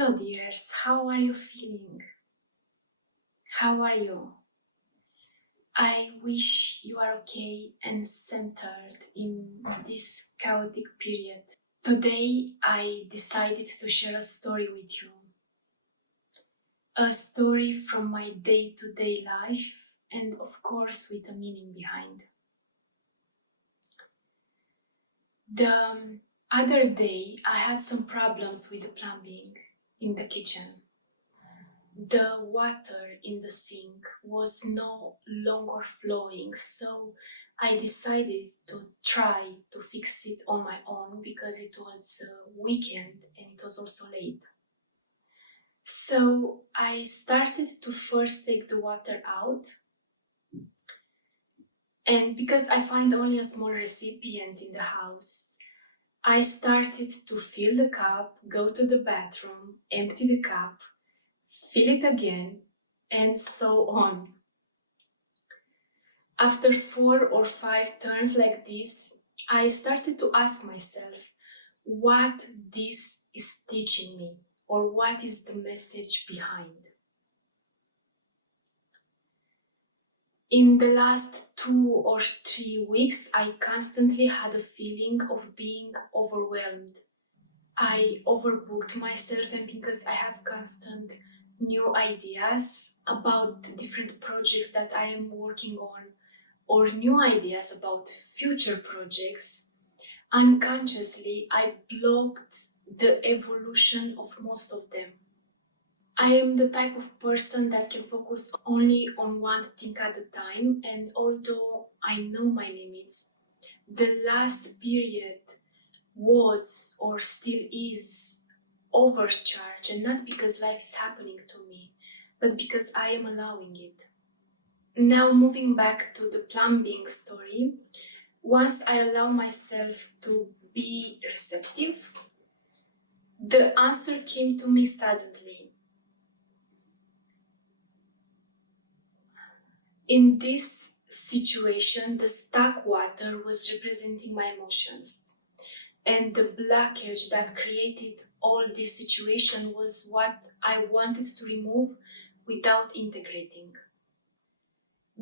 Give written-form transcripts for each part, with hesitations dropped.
Hello, dears. How are you feeling? How are you? I wish you are okay and centered in this chaotic period. Today, I decided to share a story with you. A story from my day-to-day life, and of course, with a meaning behind. The other day, I had some problems with the plumbing in the kitchen. The water in the sink was no longer flowing, so I decided to try to fix it on my own because it was weekend and it was also late. So I started to first take the water out, and because I find only a small recipient in the house, I started to fill the cup, go to the bathroom, empty the cup, fill it again, and so on. After 4 or 5 turns like this, I started to ask myself what this is teaching me, or what is the message behind. In the last 2 or 3 weeks, I constantly had a feeling of being overwhelmed. I overbooked myself, and because I have constant new ideas about different projects that I am working on, or new ideas about future projects, unconsciously I blocked the evolution of most of them. I am the type of person that can focus only on one thing at a time, and although I know my limits, the last period was or still is overcharged, and not because life is happening to me, but because I am allowing it. Now, moving back to the plumbing story, once I allow myself to be receptive, the answer came to me suddenly. In this situation, the stuck water was representing my emotions, and the blockage that created all this situation was what I wanted to remove without integrating.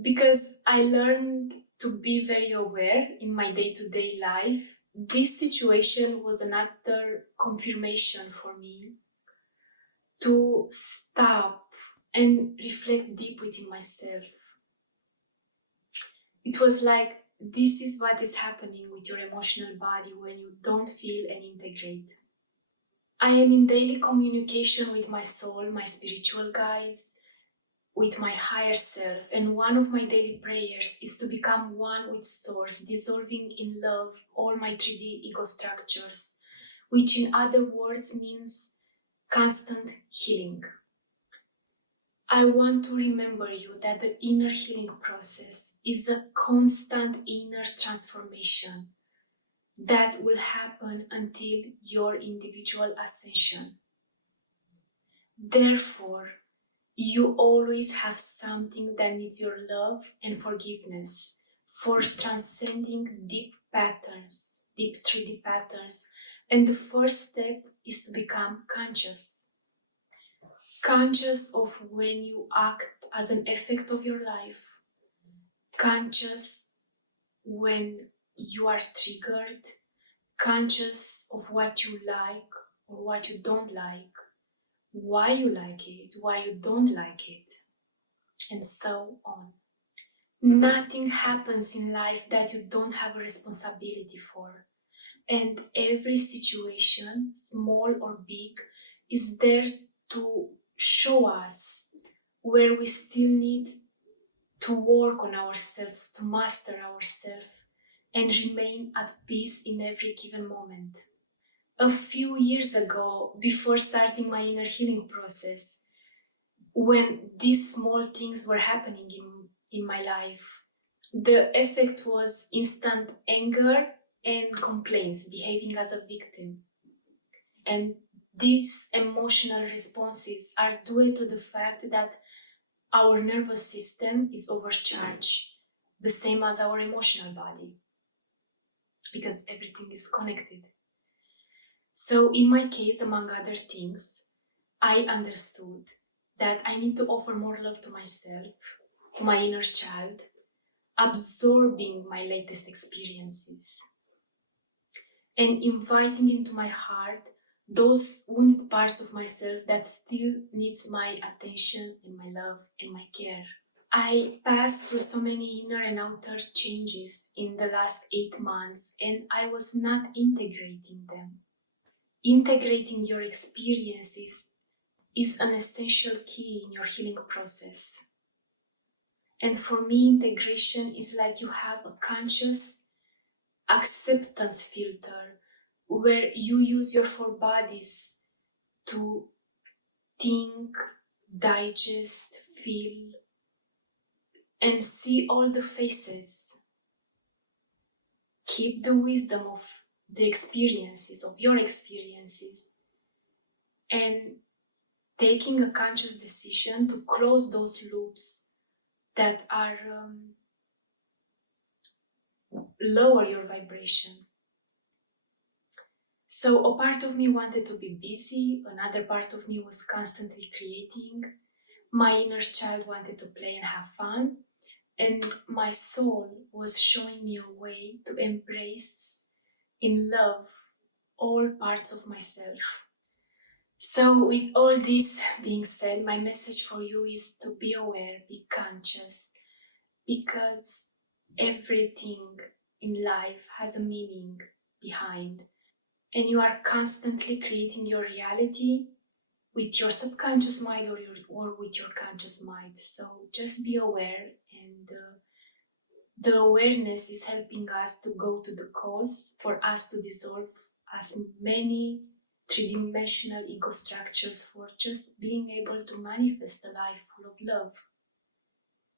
Because I learned to be very aware in my day-to-day life, this situation was another confirmation for me to stop and reflect deep within myself. It was like, this is what is happening with your emotional body when you don't feel and integrate. I am in daily communication with my soul, my spiritual guides, with my higher self, and one of my daily prayers is to become one with Source, dissolving in love all my 3D ego structures, which in other words means constant healing. I want to remember you that the inner healing process is a constant inner transformation that will happen until your individual ascension. Therefore, you always have something that needs your love and forgiveness for transcending deep patterns, deep 3D patterns. And the first step is to become conscious. Conscious of when you act as an effect of your life. Conscious when you are triggered. Conscious of what you like or what you don't like. Why you like it, why you don't like it, and so on. Nothing happens in life that you don't have a responsibility for. And every situation, small or big, is there to show us where we still need to work on ourselves, to master ourselves, and remain at peace in every given moment. A few years ago, before starting my inner healing process, when these small things were happening in my life, the effect was instant anger and complaints, behaving as a victim. And these emotional responses are due to the fact that our nervous system is overcharged, the same as our emotional body, because everything is connected. So in my case, among other things, I understood that I need to offer more love to myself, to my inner child, absorbing my latest experiences and inviting into my heart those wounded parts of myself that still needs my attention and my love and my care. I passed through so many inner and outer changes in the last 8 months, and I was not integrating them. Integrating your experiences is an essential key in your healing process. And for me, integration is like you have a conscious acceptance filter where you use your four bodies to think, digest, feel, and see all the faces. Keep the wisdom of the experiences, of your experiences, and taking a conscious decision to close those loops that are lower your vibration. So a part of me wanted to be busy, another part of me was constantly creating, my inner child wanted to play and have fun, and my soul was showing me a way to embrace in love all parts of myself. So with all this being said, my message for you is to be aware, be conscious, because everything in life has a meaning behind, and you are constantly creating your reality with your subconscious mind or with your conscious mind. So just be aware, and the awareness is helping us to go to the cause, for us to dissolve as many three-dimensional ego structures, for just being able to manifest a life full of love.